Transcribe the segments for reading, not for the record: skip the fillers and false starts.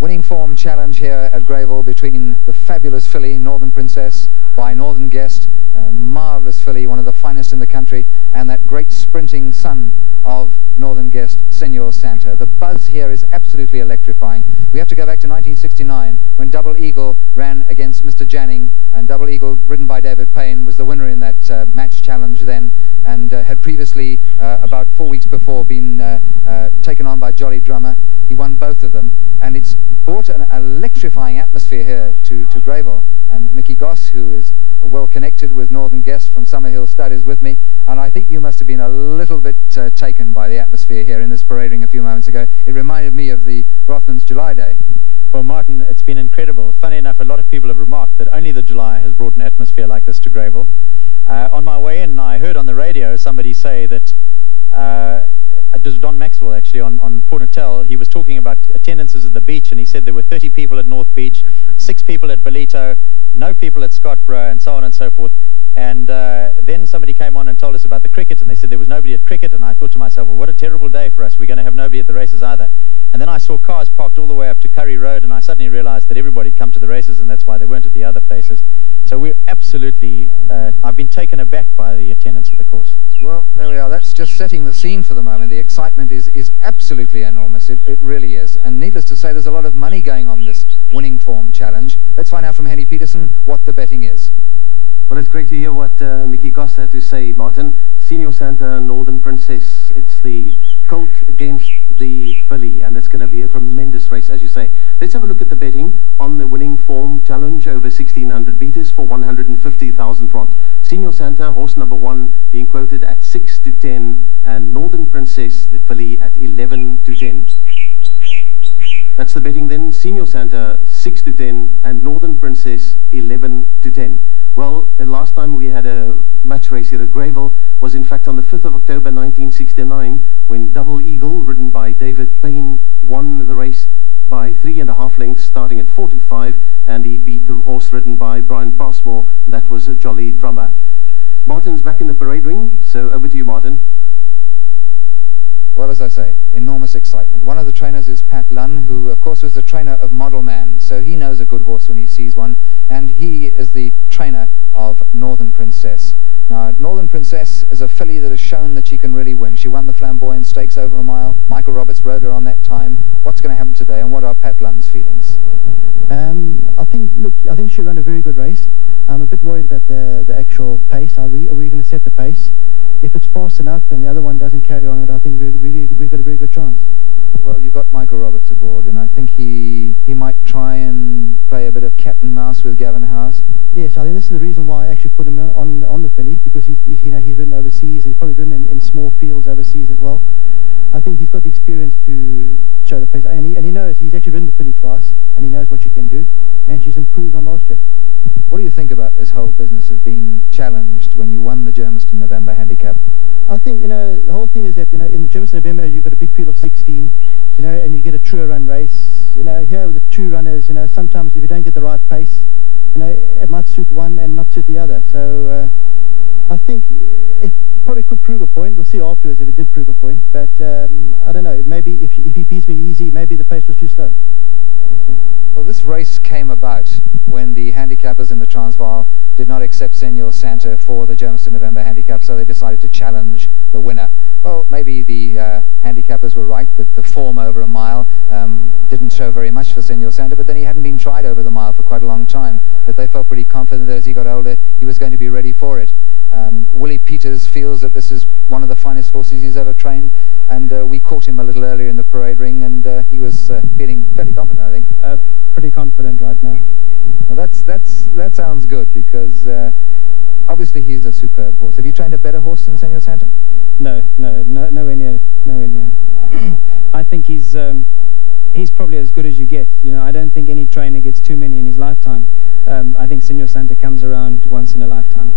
winning form challenge here at Greyville between the fabulous filly, Northern Princess, by Northern Guest, a marvellous filly, one of the finest in the country, and that great sprinting son of Northern Guest, Senor Santa. The buzz here is absolutely electrifying. We have to go back to 1969 when Double Eagle ran against Mr. Janning, and Double Eagle, ridden by David Payne, was the winner in that match challenge then, and had previously, about 4 weeks before, been taken on by Jolly Drummer. He won both of them, and it's brought an electrifying atmosphere here to Greyville. And Mickey Goss, who is well connected with Northern Guest from Summerhill Stud, is with me, and I think you must have been a little bit taken by the atmosphere here in this parade ring a few moments ago. It reminded me of the Rothmans July Day. Well, Martin, it's been incredible. Funny enough, a lot of people have remarked that only the July has brought an atmosphere like this to Greyville. On my way in, I heard on the radio somebody say that it was Don Maxwell, actually, on Port Natal. He was talking about attendances at the beach, and he said there were 30 people at North Beach, 6 people at Belito, no people at Scottsboro, and so on and so forth. And then somebody came on and told us about the cricket, and they said there was nobody at cricket, and I thought to myself, well, what a terrible day for us. We're going to have nobody at the races either. And then I saw cars parked all the way up to Curry Road, and I suddenly realized that everybody had come to the races, and that's why they weren't at the other places. So we're absolutely, I've been taken aback by the attendance of the course. Well, there we are. That's just setting the scene for the moment. The excitement is absolutely enormous. It really is. And needless to say, there's a lot of money going on this winning form challenge. Let's find out from Henny Peterson what the betting is. Well, it's great to hear what Mickey Goss had to say, Martin. Senor Santa, Northern Princess. It's the colt against the filly, and it's going to be a tremendous race, as you say. Let's have a look at the betting on the winning form challenge over 1,600 meters for 150,000 rand. Senor Santa, horse number 1, being quoted at 6 to 10, and Northern Princess, the filly, at 11 to 10. That's the betting then. Senor Santa, 6 to 10, and Northern Princess, 11 to 10. Well, last time we had a match race here at Greyville was in fact on the 5th of October 1969 when Double Eagle, ridden by David Payne, won the race by 3.5 lengths starting at 4 to 5, and he beat the horse ridden by Brian Passmore, and that was a Jolly Drummer. Martin's back in the parade ring, so over to you, Martin. Well, as I say, enormous excitement. One of the trainers is Pat Lunn, who, of course, was the trainer of Model Man, so he knows a good horse when he sees one, and he is the trainer of Northern Princess. Now, Northern Princess is a filly that has shown that she can really win. She won the Flamboyant Stakes over a mile. Michael Roberts rode her on that time. What's going to happen today, and what are Pat Lunn's feelings? I think she'll run a very good race. I'm a bit worried about the actual pace. Are we going to set the pace? If it's fast enough and the other one doesn't carry on it, I think we've got a very good chance. Well, you've got Michael Roberts aboard, and I think he might try and play a bit of cat and mouse with Gavin Howes. Yes, I think this is the reason why I actually put him on the filly, because he's ridden overseas. He's probably ridden in small fields overseas as well. I think he's got the experience to show the pace, and he knows he's actually ridden the filly twice, and he knows what she can do, and she's improved on last year. What do you think about this whole business of being challenged when you won the Germiston November handicap? I think, the whole thing is that, in the Germiston November, you've got a big field of 16, and you get a truer run race. Here with the two runners, sometimes if you don't get the right pace, it might suit one and not suit the other. So I think it probably could prove a point. We'll see afterwards if it did prove a point. But I don't know, maybe if he beats me easy, maybe the pace was too slow. Well, this race came about when the handicappers in the Transvaal did not accept Senor Santa for the Germiston November handicap, so they decided to challenge the winner. Well, maybe the handicappers were right that the form over a mile didn't show very much for Senor Santa, but then he hadn't been tried over the mile for quite a long time. But they felt pretty confident that as he got older, he was going to be ready for it. Willie Peters feels that this is one of the finest horses he's ever trained, and we caught him a little earlier in the parade ring, and he was feeling fairly confident, I think. Pretty confident right now. Well, that sounds good, because obviously he's a superb horse. Have you trained a better horse than Senor Santa? No, nowhere near. I think he's probably as good as you get. I don't think any trainer gets too many in his lifetime. I think Senor Santa comes around once in a lifetime.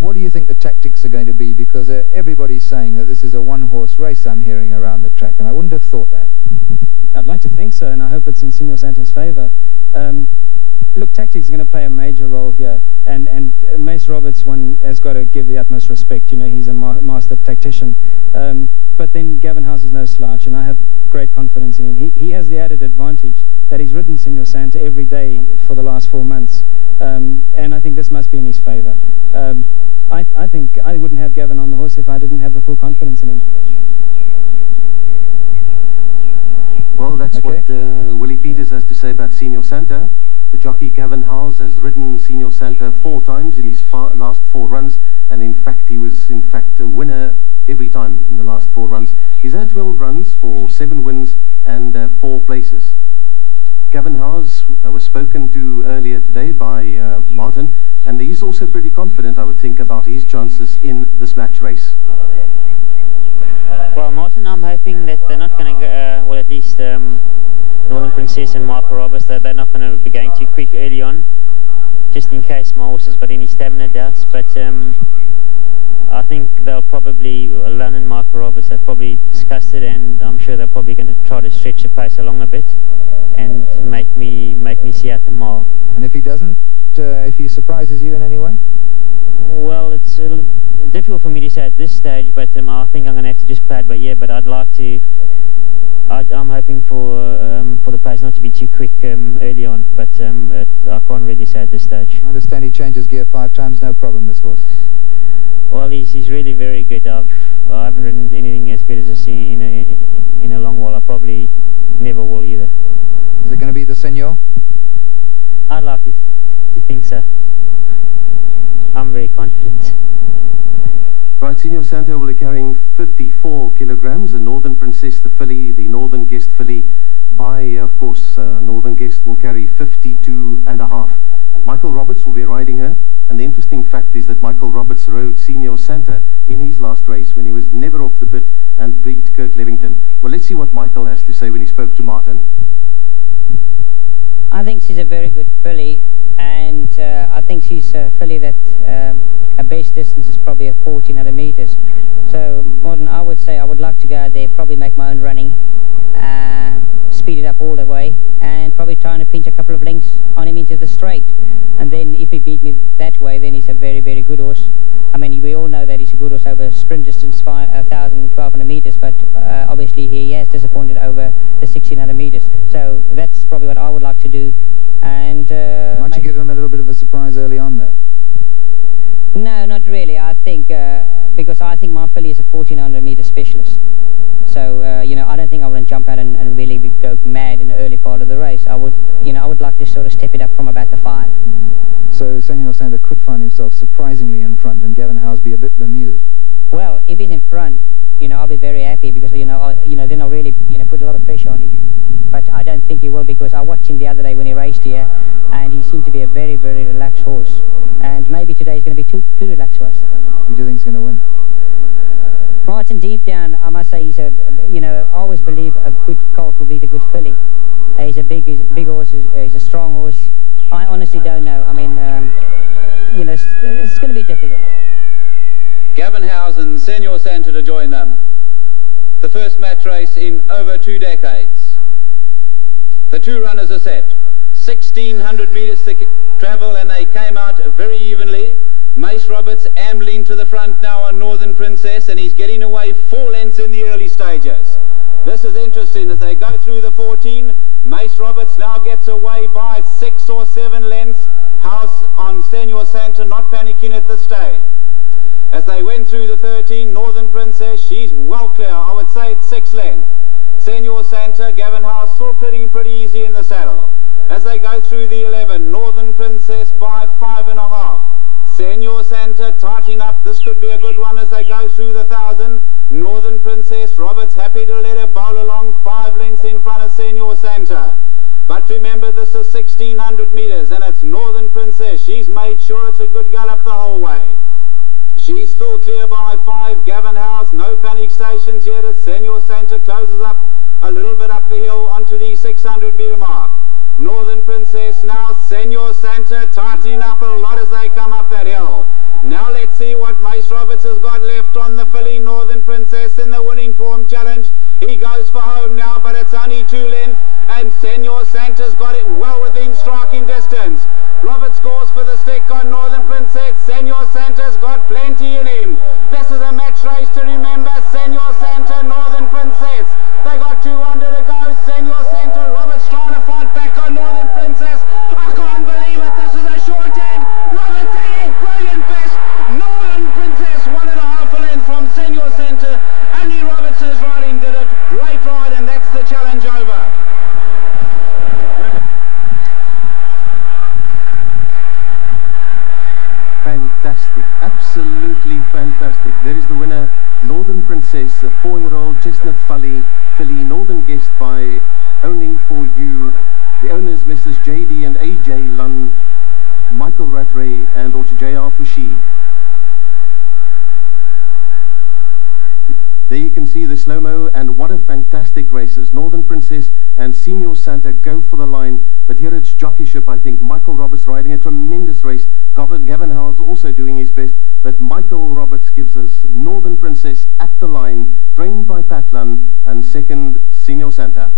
What do you think the tactics are going to be? Because everybody's saying that this is a one-horse race I'm hearing around the track, and I wouldn't have thought that. I'd like to think so, and I hope it's in Senor Santa's favour. Look, tactics is going to play a major role here, and Mace Roberts has got to give the utmost respect. He's a master tactician. But then Gavin House is no slouch, and I have great confidence in him. He has the added advantage that he's ridden Senor Santa every day for the last 4 months, and I think this must be in his favour. I think I wouldn't have Gavin on the horse if I didn't have the full confidence in him. Well, that's what Willie Peters has to say about Senor Santa. The jockey Gavin Howes has ridden Senor Santa 4 times in his last 4 runs, and in fact he was a winner every time in the last 4 runs. He's had 12 runs for 7 wins and 4 places. Gavin Howes was spoken to earlier today by Martin, and he's also pretty confident, I would think, about his chances in this match race. Well, Martin, I'm hoping that they're not going to go, well, at least Northern Princess and Michael Roberts, that they're not going to be going too quick early on, just in case my horse has got any stamina doubts. But I think they'll probably, Lon and Michael Roberts have probably discussed it, and I'm sure they're probably going to try to stretch the pace along a bit and make me see out the mile. And if he doesn't, if he surprises you in any way? Well, it's difficult for me to say at this stage, but I think I'm going to have to just play it by ear. But I'd like to. I'm hoping for the pace not to be too quick early on, but I can't really say at this stage. I understand he changes gear 5 times, no problem, this horse. Well, he's really very good. I haven't ridden anything as good as this in a long while. I probably never will either. Is it going to be the Senor? I'd like to think so. I'm very confident. Right, Senor Santa will be carrying 54 kilograms, the Northern Princess, the filly, the Northern Guest filly, by, of course, Northern Guest will carry 52.5. Michael Roberts will be riding her, and the interesting fact is that Michael Roberts rode Senor Santa in his last race when he was never off the bit and beat Kirk Levington. Well, let's see what Michael has to say when he spoke to Martin. I think she's a very good filly, and I think she's a filly that her base distance is probably at 1,400 meters. So, Martin, I would say I would like to go out there, probably make my own running, speed it up all the way, and probably trying to pinch a couple of lengths on him into the straight. And then if he beat me that way, then he's a very, very good horse. I mean, we all know that he's a good horse over sprint distance, 1,000, 1,200 meters, but obviously he has disappointed over the 1,600 meters. So that's probably what I would like to do. And might you give him a little bit of a surprise early on, though? No, not really. I think because I think my filly is a 1,400 meter specialist. So you know, I don't think I would jump out and really go mad in the early part of the race. I would, you know, I would like to sort of step it up from about the 5. So Senor Santa could find himself surprisingly in front, and Gavin Howes be a bit bemused. Well, if he's in front, you know, I'll be very happy because then I'll really, put a lot of pressure on him. But I don't think he will, because I watched him the other day when he raced here, and he seemed to be a very, very relaxed horse. And maybe today he's going to be too relaxed for us. Who do you think is going to win? Martin, deep down, I must say, he's a, I always believe a good colt will be the good filly. He's a big horse. He's a strong horse. I honestly don't know. I mean, it's going to be difficult. Gavin Howes and Senor Santa to join them. The first match race in over 2 decades. The 2 runners are set. 1,600 meters to travel, and they came out very evenly. Mace Roberts ambling to the front now on Northern Princess, and he's getting away 4 lengths in the early stages. This is interesting as they go through the 14. Mace Roberts now gets away by 6 or 7 lengths. House on Senor Santa not panicking at this stage. As they went through the 13, Northern Princess, she's well clear. I would say it's 6 lengths. Senor Santa, Gavin House still pretty easy in the saddle. As they go through the 11, Northern Princess by 5.5. Senor Santa tightening up. This could be a good one as they go through the 1,000. Northern Princess, Roberts happy to let her bowl along 5 lengths in front of Senor Santa. But remember, this is 1,600 meters, and it's Northern Princess. She's made sure it's a good gallop the whole way. She's still clear by 5. Gavin House, no panic stations yet as Senor Santa closes up a little bit up the hill onto the 600 meter mark. Northern Princess now, Senor Santa tightening up a lot as they come up that hill. Now let's see what Mace Roberts has got left on the filly Northern Princess in the winning form challenge. He goes for home now, but it's only 2 lengths, and Senor Santa's got it well within striking distance. Roberts scores for the stick on Northern Princess. Senor Santa's got plenty in him. This is a match race to remember. Senor Santa, fantastic, absolutely fantastic. There is the winner, Northern Princess, a 4-year-old chestnut filly, Northern Guest by Only For You. The owners, Mrs. J.D. and A.J. Lunn, Michael Rattray and also J.R. Fushi. There you can see the slow-mo, and what a fantastic race as Northern Princess and Senor Santa go for the line. But here it's jockeyship, I think. Michael Roberts riding a tremendous race. Gavin Howes also doing his best. But Michael Roberts gives us Northern Princess at the line, trained by Pat Lunn, and second, Senor Santa.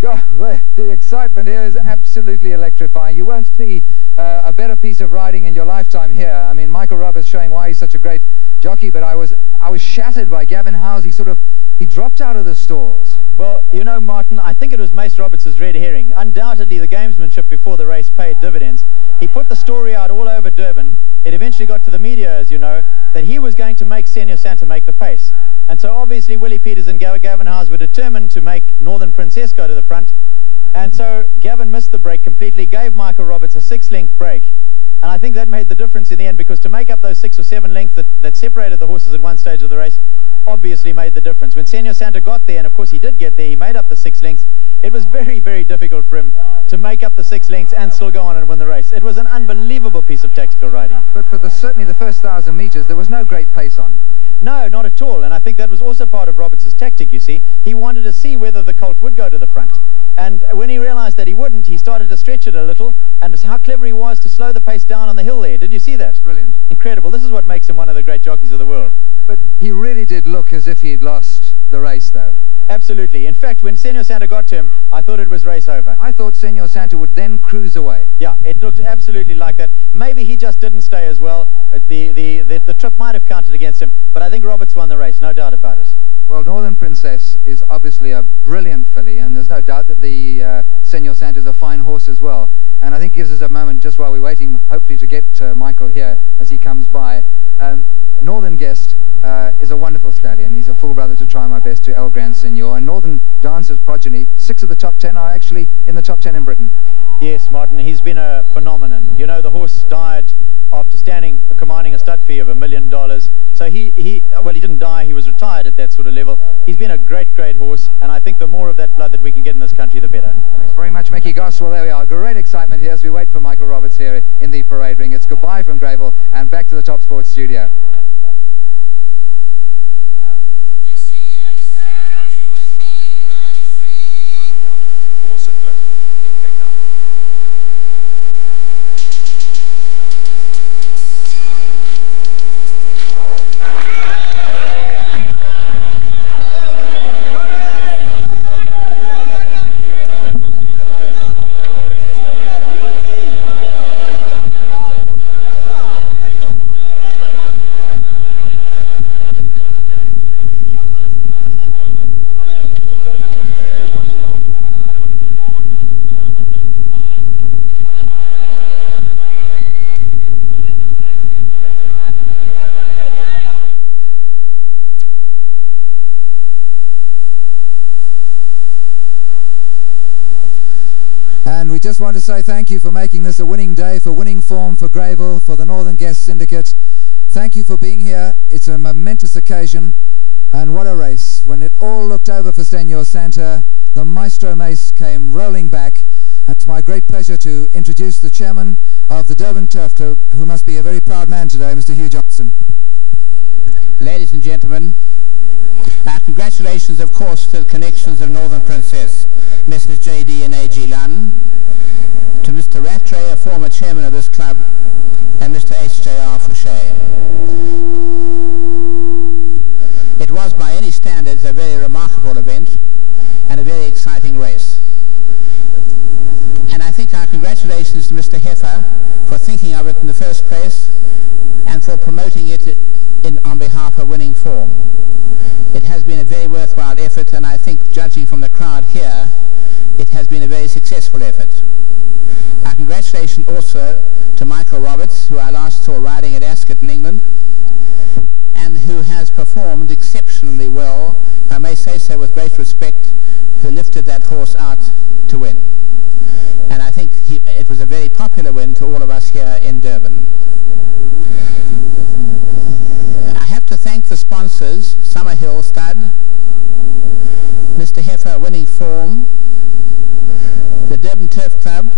God, well, the excitement here is absolutely electrifying. You won't see a better piece of riding in your lifetime here. I mean, Michael Roberts showing why he's such a great jockey, but I was shattered by Gavin Howes. He dropped out of the stalls. Well, you know, Martin, I think it was Mace Roberts' red herring. Undoubtedly, the gamesmanship before the race paid dividends. He put the story out all over Durban. It eventually got to the media, as you know, that he was going to make Senor Santa make the pace. And so obviously Willie Peters and Gavin Howes were determined to make Northern Princess go to the front. And so Gavin missed the break completely, gave Michael Roberts a 6-length break. And I think that made the difference in the end, because to make up those 6 or 7 lengths that separated the horses at one stage of the race obviously made the difference. When Senor Santa got there, and of course he did get there, he made up the 6 lengths. It was very, very difficult for him to make up the 6 lengths and still go on and win the race. It was an unbelievable piece of tactical riding. But for certainly the first 1,000 meters, there was no great pace on. No, not at all. And I think that was also part of Roberts' tactic, you see. He wanted to see whether the colt would go to the front. And when he realized that he wouldn't, he started to stretch it a little. And how clever he was to slow the pace down on the hill there. Did you see that? Brilliant. Incredible. This is what makes him one of the great jockeys of the world. But he really did look as if he'd lost the race, though. Absolutely. In fact, when Senor Santa got to him, I thought it was race over. I thought Senor Santa would then cruise away. Yeah, it looked absolutely like that. Maybe he just didn't stay as well. The trip might have counted against him, but I think Roberts won the race, no doubt about it. Well, Northern Princess is obviously a brilliant filly, and there's no doubt that the Senor Santa is a fine horse as well. And I think gives us a moment, just while we're waiting, hopefully, to get Michael here as he comes by. Northern Guest is a wonderful stallion. He's a full brother to Try My Best to El Gran Senor. And Northern Dancer's progeny, 6 of the top 10 are actually in the top 10 in Britain. Yes, Martin, he's been a phenomenon. You know, the horse died after commanding a stud fee of $1 million. So he didn't die, he was retired at that sort of level. He's been a great, great horse, and I think the more of that blood that we can get in this country, the better. Thanks very much, Mickey Goss. Well, there we are. Great excitement here as we wait for Michael Roberts here in the parade ring. It's goodbye from Greyville and back to the Top Sports studio. And we just want to say thank you for making this a winning day, for winning form for Greyville, for the Northern Guest Syndicate. Thank you for being here. It's a momentous occasion, and what a race. When it all looked over for Senor Santa, the Maestro Mace came rolling back. It's my great pleasure to introduce the chairman of the Durban Turf Club, who must be a very proud man today, Mr. Hugh Johnson. Ladies and gentlemen, our congratulations, of course, to the connections of Northern Princess, Mrs. J.D. and A.G. Lunn, to Mr. Rattray, a former chairman of this club, and Mr. H.J.R. Fouché. It was, by any standards, a very remarkable event and a very exciting race. And I think our congratulations to Mr. Heffer for thinking of it in the first place and for promoting it on behalf of winning form. It has been a very worthwhile effort, and I think, judging from the crowd here, it has been a very successful effort. Our congratulations also to Michael Roberts, who I last saw riding at Ascot in England, and who has performed exceptionally well, I may say so with great respect, who lifted that horse out to win. And I think it was a very popular win to all of us here in Durban. I have to thank the sponsors, Summerhill Stud, Mr. Heifer Winning Form, the Durban Turf Club,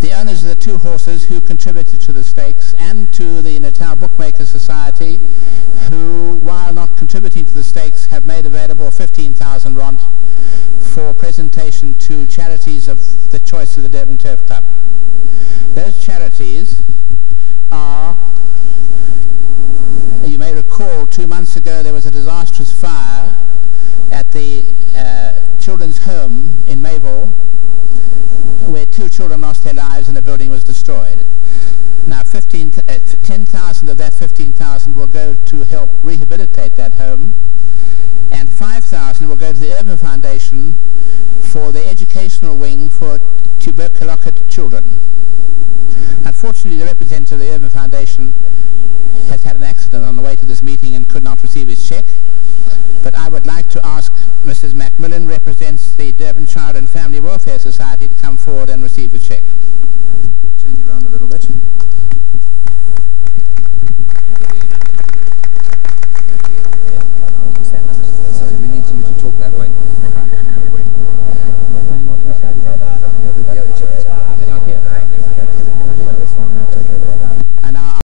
the owners of the two horses who contributed to the stakes, and to the Natal Bookmaker Society, who, while not contributing to the stakes, have made available 15,000 rand for presentation to charities of the choice of the Durban Turf Club. Those charities are, you may recall, 2 months ago there was a disastrous fire at the children's home in Mayville, where 2 children lost their lives and the building was destroyed. Now 10,000 of that 15,000 will go to help rehabilitate that home, and 5,000 will go to the Urban Foundation for the educational wing for tuberculosis children. Unfortunately, the representative of the Urban Foundation has had an accident on the way to this meeting and could not receive his cheque. But I would like to ask Mrs. Macmillan, represents the Durban Child and Family Welfare Society, to come forward and receive the cheque. Turn you around a little bit.